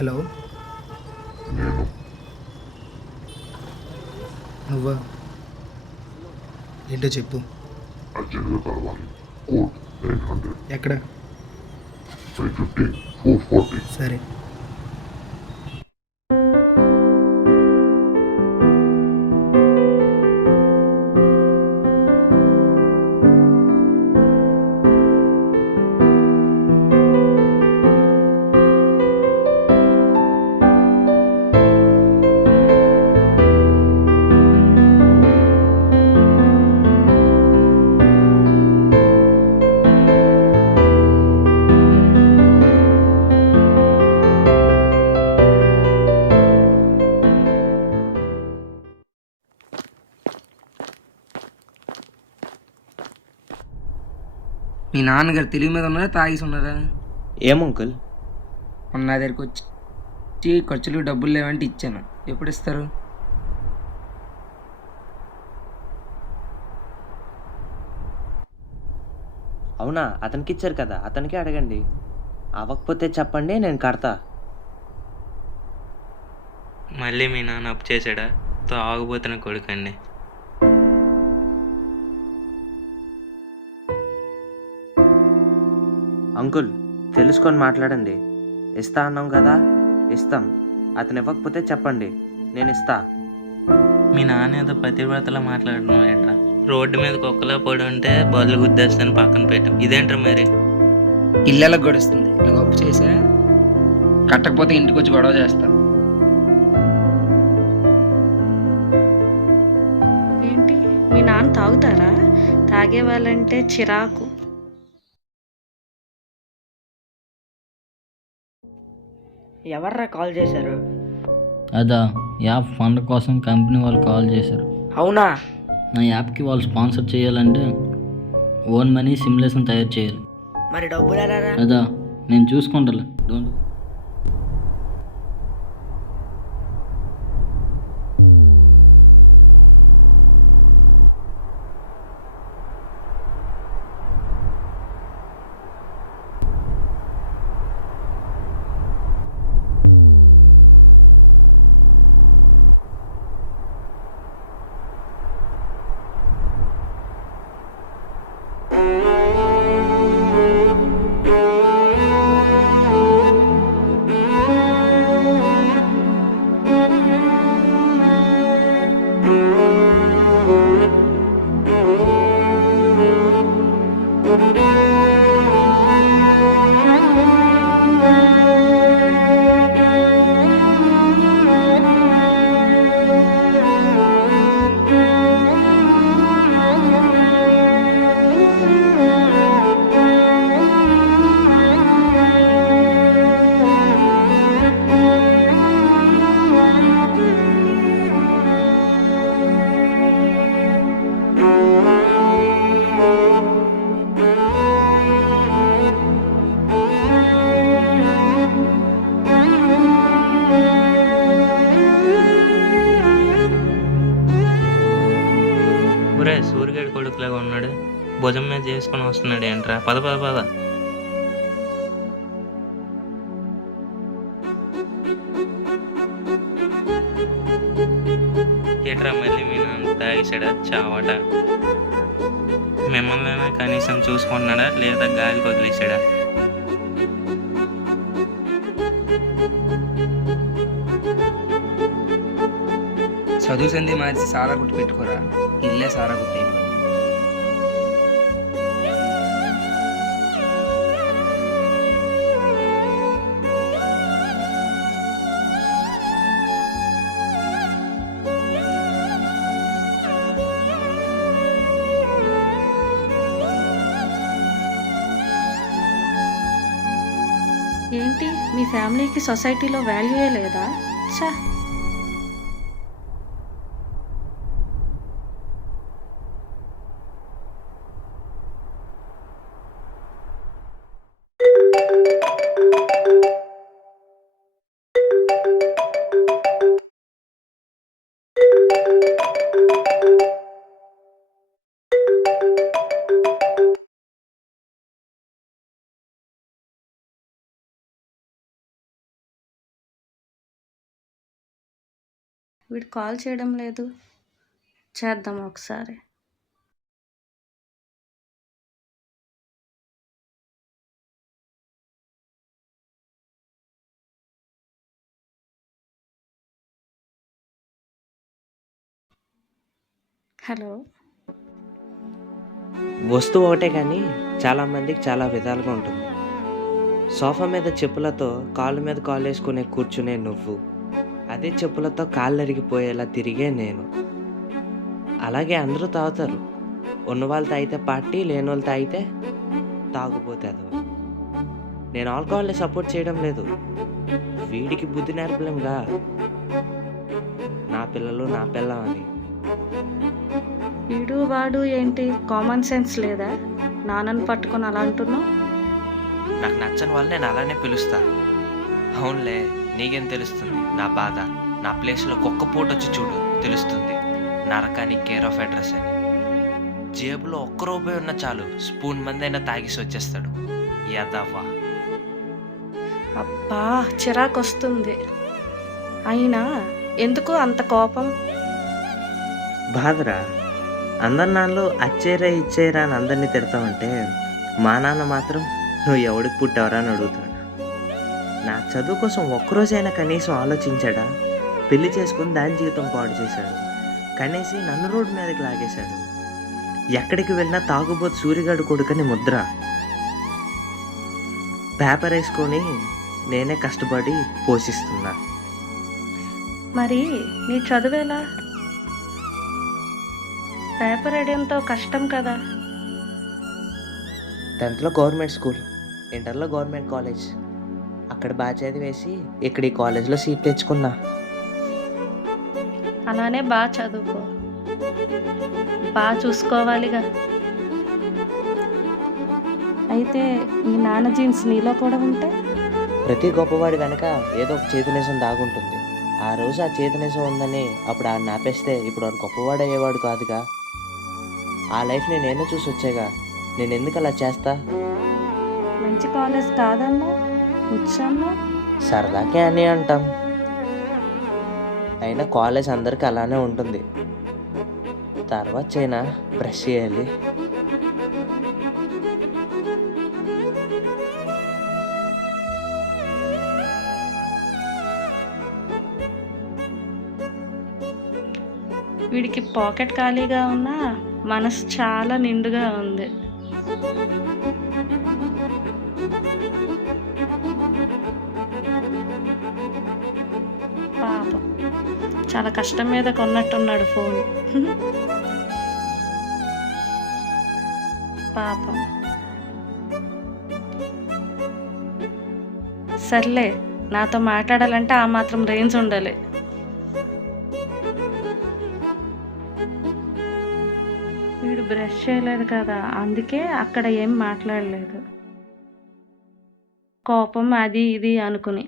Hello! నేను నువ్వా? ఏంటో చెప్పు. అర్జెంట్గా కలవాలి. కోడ్ 900, ఎక్కడ? 550, 440. సరే. మీ నాన్నగారు తెలివి మీద ఉన్నారా, తాగేసి ఉన్నారా? ఏం అంకుల్? మొన్న నా దగ్గరికి వచ్చి ఖర్చులు డబ్బులు లేవంటే ఇచ్చాను. ఎప్పుడు ఇస్తారు? అవునా, అతనికి ఇచ్చారు కదా, అతనికే అడగండి. అవ్వకపోతే చెప్పండి, నేను కడతా. మళ్ళీ మీ నాన్న అప్పు చేశాడా? తాగుబోతున్న కొడుకండి. అంకుల్, తెలుసుకొని మాట్లాడండి. ఇస్తా అన్నాం కదా, ఇస్తాం. అతను ఇవ్వకపోతే చెప్పండి, నేను ఇస్తా. మీ నాన్న ఏదో పతివ్రతలా మాట్లాడడం ఏంట్రా? రోడ్డు మీద కుక్కలా పడి ఉంటే బళ్ళు గుద్దేస్తాను పక్కన పెట్టాం. ఇదేంట్రా మరి? ఇల్లెలా గడుస్తుంది. నువ్వు అప్పు చేసా, కట్టకపోతే ఇంటికి వచ్చి గొడవ చేస్తా. ఏంటి మీ నాన్న తాగుతారా? తాగే వాళ్ళంటే చిరాకు. ఎవర్రా కాల్ చేశారు? అదా, యాప్ ఫండ్ కోసం కంపెనీ వాళ్ళు కాల్ చేశారు. అవునా? నా యాప్కి వాళ్ళు స్పాన్సర్ చేయాలంటే ఓన్ మనీ సిమ్యులేషన్ తయారు చేయాలి. మరి డబ్బులు ఎలా? అదా, నేను చూసుకుంటాలే, డోంట్. ఒరే, సూర్యగడి కొడుకులాగా ఉన్నాడు. భుజం మీద చేసుకొని వస్తున్నాడు ఏంట్రా? పద పద పద. ఏట్రా మళ్ళీ మీ నాన్న తాగేసాడా చావట? మిమ్మల్ని కనీసం చూసుకుంటున్నాడా లేదా గాలికి వదిలేసాడా? చదువు సంధి మార్చి సారా గుట్టి పెట్టుకోరా. ఇల్లే సారా గుట్టి అయిపోయింది. ఏంటి మీ ఫ్యామిలీకి సొసైటీలో వాల్యూయే లేదా? ఛా! వీడు కాల్ చేయడం లేదు. చేద్దాం ఒకసారి. హలో. వస్తువు ఒకటే కానీ చాలామందికి చాలా విధాలుగా ఉంటుంది. సోఫా మీద చెప్పులతో కాళ్ళ మీద కాళ్ళు వేసుకునే కూర్చునే నువ్వు, అదే చెప్పులతో కాళ్ళు అరిగిపోయేలా తిరిగే నేను. అలాగే అందరూ తాగుతారు. ఉన్నవాళ్ళు తాగితే పార్టీ, లేని వాళ్ళు తాగితే తాగుపోతే అది. నేను ఆల్కహాల్ని సపోర్ట్ చేయడం లేదు. వీడికి బుద్ధి నేర్పలేంగా, నా పిల్లలు నా పిల్లం అని. వీడు వాడు ఏంటి, కామన్ సెన్స్ లేదా? నాన్నని పట్టుకొని అలా అంటున్నావు. నాకు నచ్చని వాళ్ళు నేను అలానే పిలుస్తా. అవునులే, నీకేం తెలుస్తుంది నా బాధ? నా ప్లేస్లో కుక్క పూట వచ్చి చూడు, తెలుస్తుంది నరకానికి కేర్ ఆఫ్ అడ్రస్ అని. జేబులో ఒక్క రూపాయి ఉన్న చాలు, స్పూన్ మంది అయినా తాగేసి వచ్చేస్తాడు. యదవ్వా. అబ్బా చిరాకు వస్తుంది. అయినా ఎందుకు అంత కోపం? బాధరా, అందరి నాన్నలు అచ్చేరా ఇచ్చేరా అని అందరినీ తిడతామంటే, మా నాన్న మాత్రం నువ్వు ఎవడికి పుట్టావరా అని అడుగుతాడు. నా చదువు కోసం ఒక్కరోజైనా కనీసం ఆలోచించాడా? పెళ్లి చేసుకుని దాని జీవితం పాడు చేశాడు. కనీసి నన్ను రోడ్డు మీదకి లాగేశాడు. ఎక్కడికి వెళ్ళినా తాగుబోతు సూరిగాడు కొడుకని ముద్ర. పేపర్ వేసుకొని నేనే కష్టపడి పోషిస్తున్నా. మరి నీ చదువేలా? పేపర్ వేయడంతో కష్టం కదా. 10th గవర్నమెంట్ స్కూల్, ఇంటర్లో గవర్నమెంట్ కాలేజ్. అక్కడ బాగా చదివేసి ఇక్కడ ఈ కాలేజ్లో సీట్ తెచ్చుకున్నా. అలానే బాగా చదువుకో, బాగా చూసుకోవాలిగా. అయితే మీ నాన్న జీన్స్ నీలో కూడా ఉంటే? ప్రతి గొప్పవాడి వెనక ఏదో ఒక చేతినేసం దాగుంటుంది. ఆ రోజు ఆ చేతినేసం ఉందని అప్పుడు ఆ నాపేస్తే ఇప్పుడు వాడు గొప్పవాడు అయ్యేవాడు కాదుగా. ఆ లైఫ్ని నేనే చూసి వచ్చాగా, నేను ఎందుకు అలా చేస్తా? మంచి కాలేజ్ కాదన్నా వచ్చాను. సరదాకే అని అంటాం, అయినా కాలేజ్ అందరికి అలానే ఉంటుంది. తర్వాత చైనా బ్రష్ చేయాలి. వీడికి పాకెట్ ఖాళీగా ఉన్నా మనసు చాలా నిండుగా ఉంది. పాపం చాలా కష్టం మీద కొన్నట్టున్నాడు ఫోన్. పాపం. సర్లే, నాతో మాట్లాడాలంటే ఆ మాత్రం రేంజ్ ఉండాలి. వీడు బ్రష్ చేయలేదు కదా, అందుకే అక్కడ ఏం మాట్లాడలేదు. కోపం అది ఇది అనుకుని.